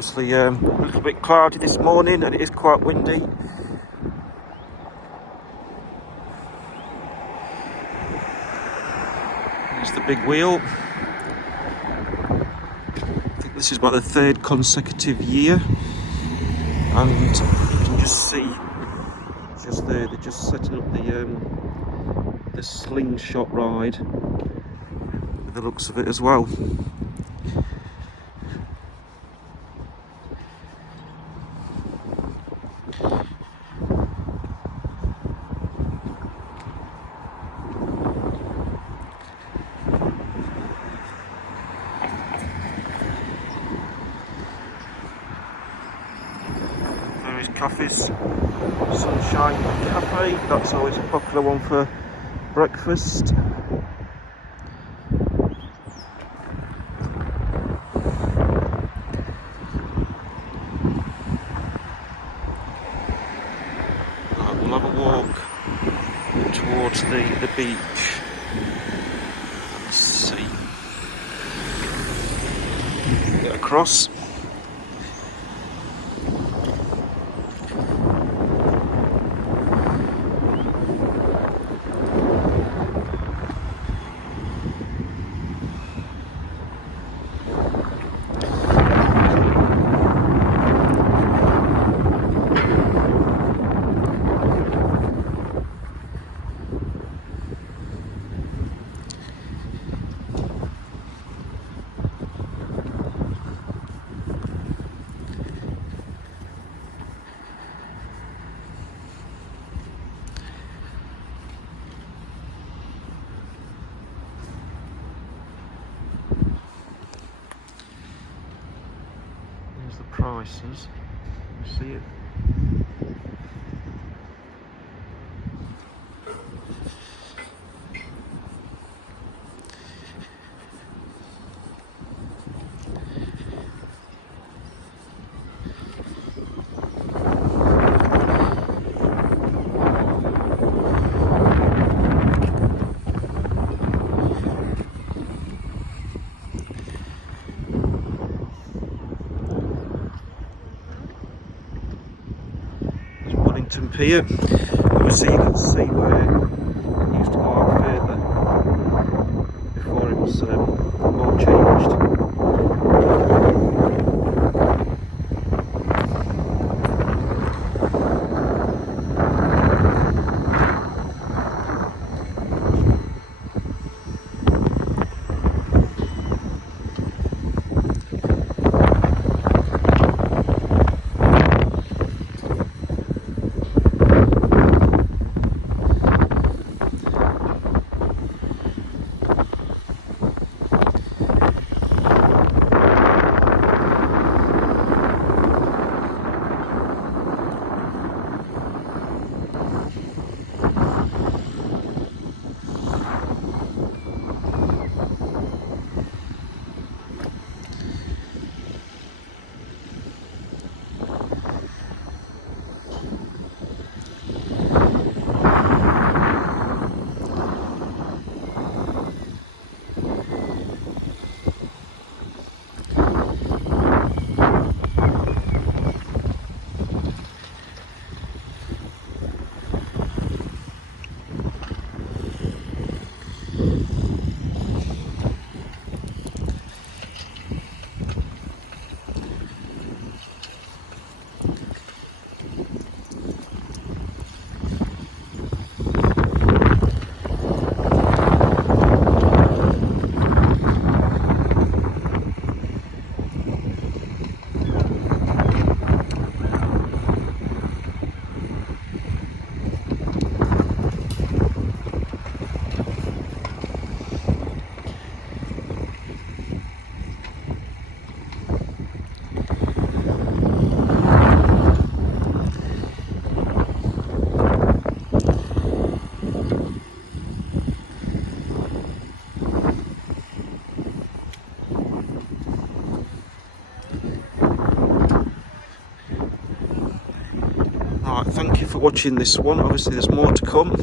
Obviously a little bit cloudy this morning and it is quite windy. There's the big wheel. I think this is about the 3rd consecutive year, and you can just see just there they're just setting up the slingshot ride with the looks of it as well. Cafes, Sunshine Cafe, that's always a popular one for breakfast. Right, we'll have a walk towards the beach. Let's see. Get across. Prices, you see it. Pier. Obviously you can see where it used to go out further before it was all changed. Thank you for watching this one. Obviously there's more to come.